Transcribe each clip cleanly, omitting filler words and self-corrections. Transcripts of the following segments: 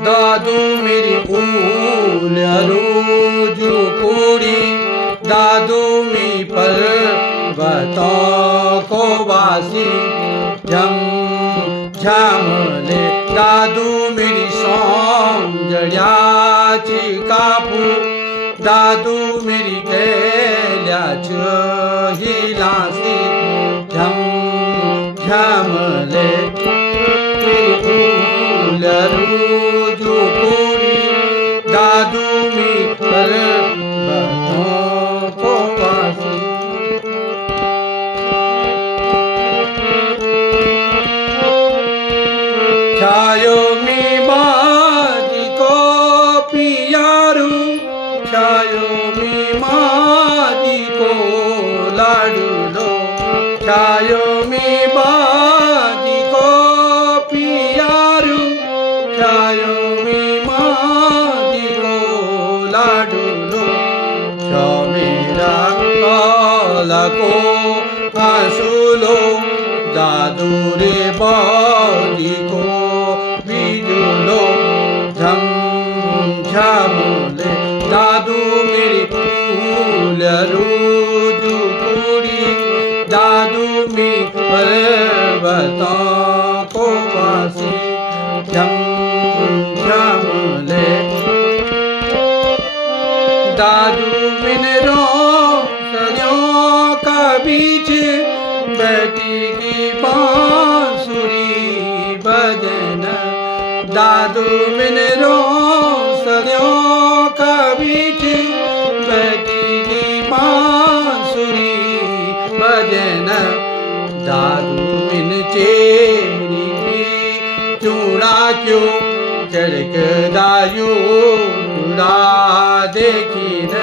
दादू मेरी ऊलरू जुकुड़ी दादू मी पर्वतों को वासी झम झमले दादू मेरी सौंदर्याची कापू दादू मेरी केल्याच हिलासी झम झमले फूलरू जुकुड़ी दादू मी पर्वतों को वासी छायो मी बाजी को पियारू छायो मी माजी को लाडू लो छायो मी बाजी को पियारू छायो मी माजी को लाडू लो छो मेरा काला को हंसुलो दादू रे बाजी को बिजुलो झम झमले दादू मेरी फूलरू जुकुड़ी दादू मी पर्वतों को वासी झम झमले दादू बिन रोशनियों का बीच बैठी की बांसुरी बजन दादू बिन रोशनियों का बीच बैठी की बांसुरी बजन दादू बिन चेरी की चूड़ा क्यों चढ़क दायू चूड़ा देखी न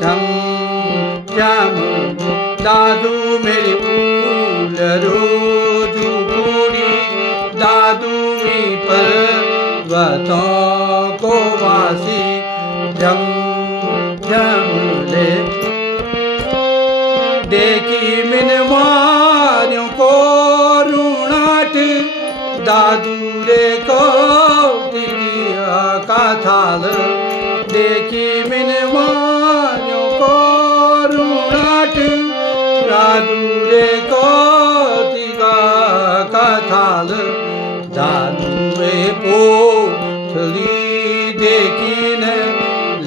झम झम दादू मेरी फूलरू जुकुड़ी दादू मी पर्वतों को वासी झम झमले देखी मिनवारियों को रूणाट दादू रे को दिया का थाल देखी मिनवारियों को रूणाट दादू रे को दिया का थाल दादू रे पोथली देखी न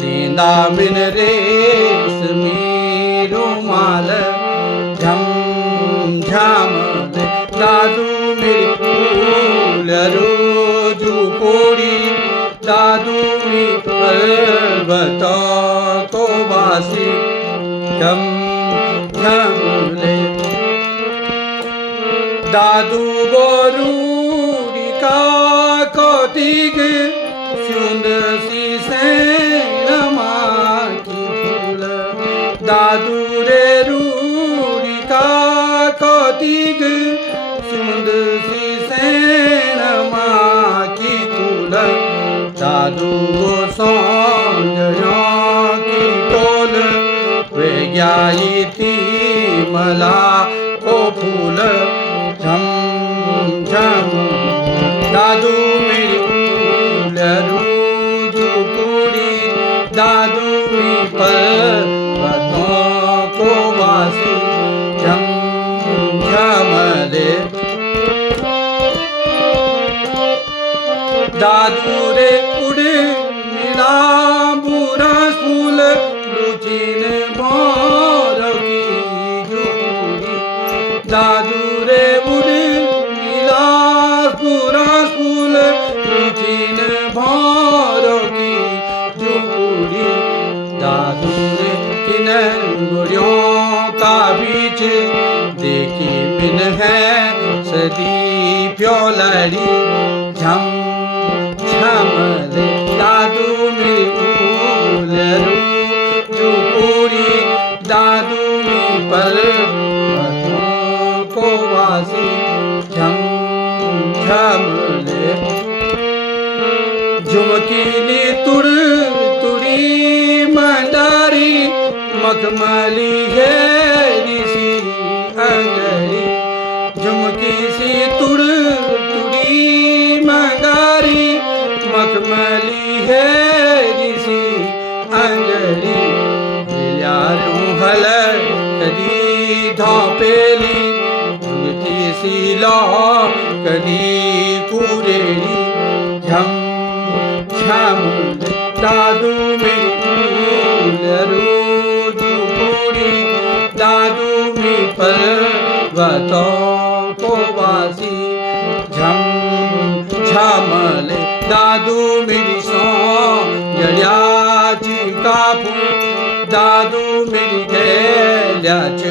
लींदा मिन रेशमी रुमाल झम झम दादू मेरी फूलरू जुकुड़ी दादू मी पर्वतों को वासी झम झमले दादू गोरूरी का कोटिग सुंदसी से की फूल दादू रे रूरी का कोटिग सुंदसी से की फूल दादू गो सौंदर्यों की टोल वे ग्याई थी मला को फूल झम झम दादू मेरी फूलरू जुकुड़ी दादू मी पर्वतों को वासी झम झमले दादू रे उड़ मिला बुरा फूल लुचिन मोर की जुकुड़ी दादू रे उड़ मिला बुरा फूल लुचिन मोर की जुकुड़ी दादू रे किन गुड़ियों का बीच देखी बिन है सदी प्योलड़ी झम झमले दादू मेरी फूलरू जुकुड़ी दादू मी पर्वतों को वासी झम झमले झुमकी नी तुड़ तुड़ी मंडारी मखमली है ऋषि अंगरी झुमकी सी तुड़ तुड़ी मंगारी मखमली वासीला कधी कुरेली झम झम दादू मेरी रोज पूरी दादू मी पर्वतों को वासी झम झमले दादू मेरी जड्याची कापू दादू मेरी गेल्याच